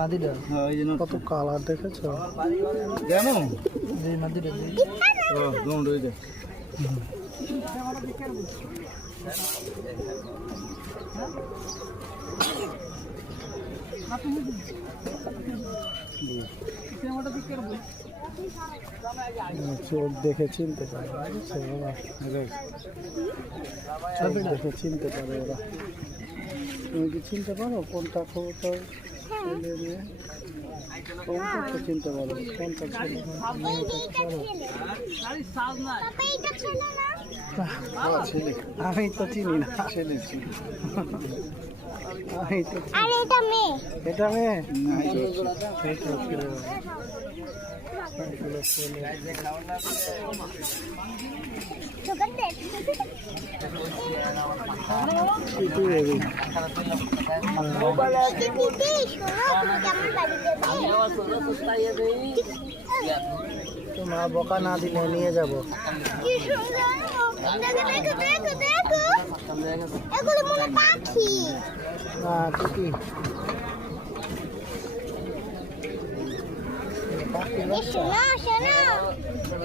নাদিটা কত কালার দেখেছো? জানো নাদিটা চোখ দেখে চিনতে পারে, দেখে চিনতে পারে ওরা। তুমি কি চিনতে পারো কোনটা কবুতর ছেলে মেয়ে? কবুতর তো চিনতে পারো কোনটা ছেলে আমি তো চিনি না। ছেলে চিনি, আমি তো এটা মেয়ে তোমার বোকা না দিলে নিয়ে যাবো। ঠিকই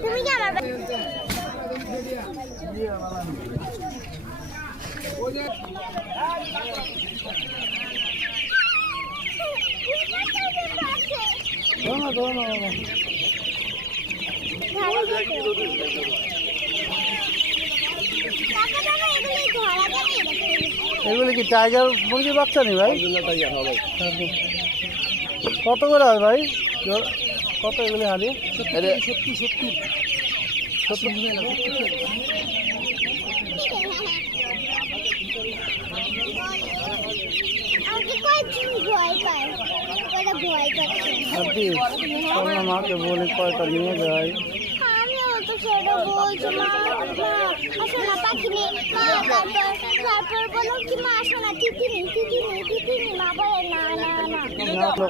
তুমি কি আমার এগুলি কি টাইগার মুরগির বাচ্চা নেই ভাই? কত করে হয় ভাই? কত এগুলি হালি? 70 মাকে বলি কয়টা নিয়ে যায়।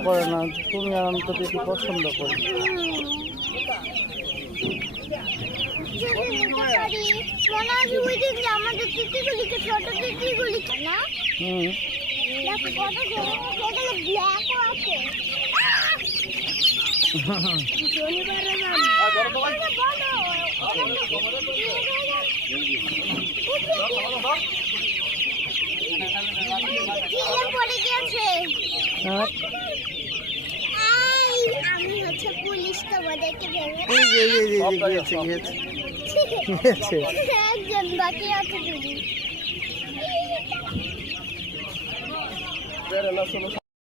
করে না তুমি আর আমি তো বেশি পছন্দ করি। আমি হচ্ছে পুলিশ, তোমাদেরকে একজন বাকি আছে দিদি।